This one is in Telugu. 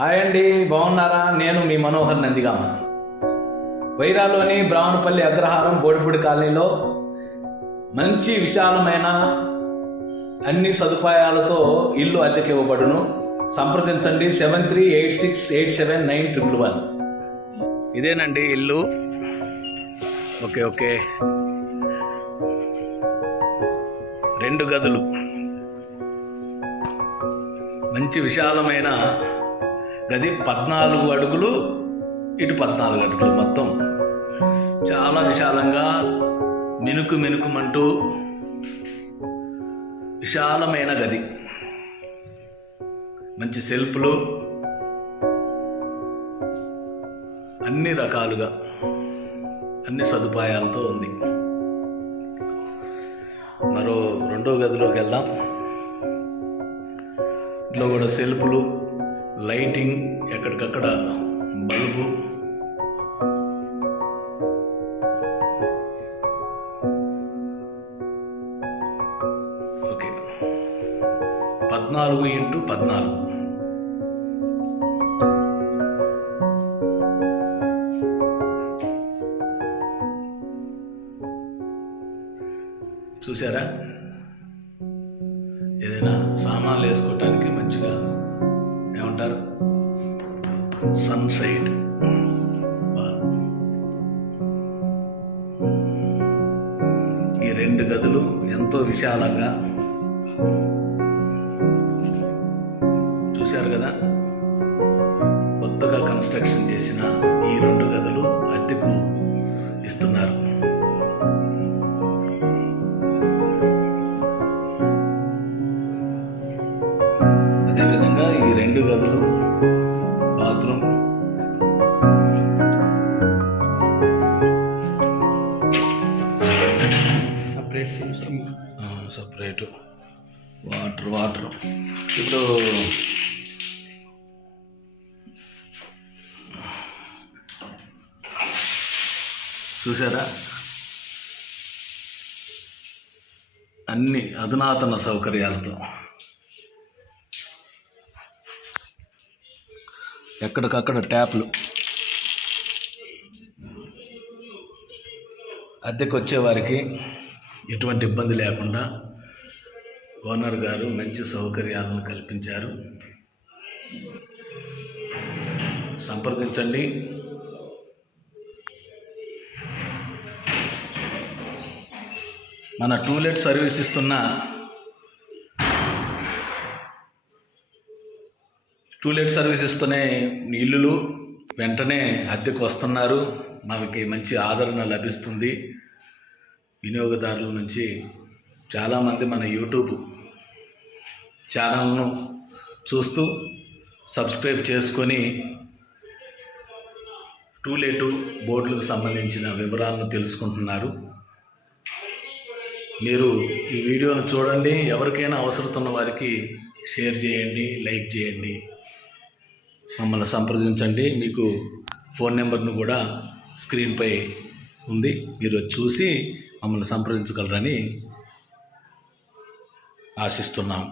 హాయ్ అండి బాగున్నారా? నేను మీ మనోహర్ నందిగామ. వైరాలోని బ్రాహ్మణపల్లి అగ్రహారం బోడిపూడి కాలనీలో మంచి విశాలమైన అన్ని సదుపాయాలతో ఇల్లు అద్దెకి ఇవ్వబడును సంప్రదించండి seven three eight six eight seven nine triple one. ఇదేనండి ఇల్లు. Okay okay. రెండు గదులు. మంచి విశాలమైన గది పద్నాలుగు అడుగులు ఇటు పద్నాలుగు అడుగులు మొత్తం. చాలా విశాలంగా మినుకు మినుకుమంటూ విశాలమైన గది. మంచి సెల్ఫ్లు అన్ని రకాలుగా అన్ని సదుపాయాలతో ఉంది. మరో రెండో గదిలోకి వెళ్దాం. ఇంట్లో కూడా సెల్ఫ్లు లైటింగ్ ఎక్కడికక్కడ బల్బు. ఓకే. పద్నాలుగు ఇంటూ పద్నాలుగు. చూసారా ఏదైనా సామాన్లు వేసుకోవటానికి మంచిగా సన్ సైడ్ ఈ రెండు గదులు ఎంతో విశాలంగా చూశారు కదా? కొత్తగా కన్స్ట్రక్షన్ చేసిన ఈ రెండు గదులు అద్దెకు ఇస్తున్నారు. అదేవిధంగా ఈ రెండు గదులు bathroom separate sink separate. Water water. ఇప్పుడు చూసారా? అన్ని అధునాతన సౌకర్యాలతో. ఎక్కడికక్కడ ట్యాప్లు. అద్దెకు వచ్చేవారికి ఎటువంటి ఇబ్బంది లేకుండా ఓనర్ గారు మంచి సౌకర్యాలను కల్పించారు. సంప్రదించండి. మన టూలెట్ సర్వీస్ ఇస్తున్న టూలెట్ సర్వీస్ ఇస్తూనే ఇల్లులు వెంటనే అద్దెకు వస్తున్నారు. మనకి మంచి ఆదరణ లభిస్తుంది. వినియోగదారుల నుంచి చాలామంది మన యూట్యూబ్ ఛానల్ను చూస్తూ సబ్స్క్రైబ్ చేసుకొని టూ లేటు బోర్డులకు సంబంధించిన వివరాలను తెలుసుకుంటున్నారు. మీరు ఈ వీడియోను చూడండి ఎవరికైనా అవసరం ఉన్న వారికి షేర్ చేయండి లైక్ చేయండి. మమ్మల్ని సంప్రదించండి. మీకు ఫోన్ నెంబర్ను కూడా స్క్రీన్పై ఉంది. మీరు చూసి మమ్మల్ని సంప్రదించగలరని ఆశిస్తున్నాం.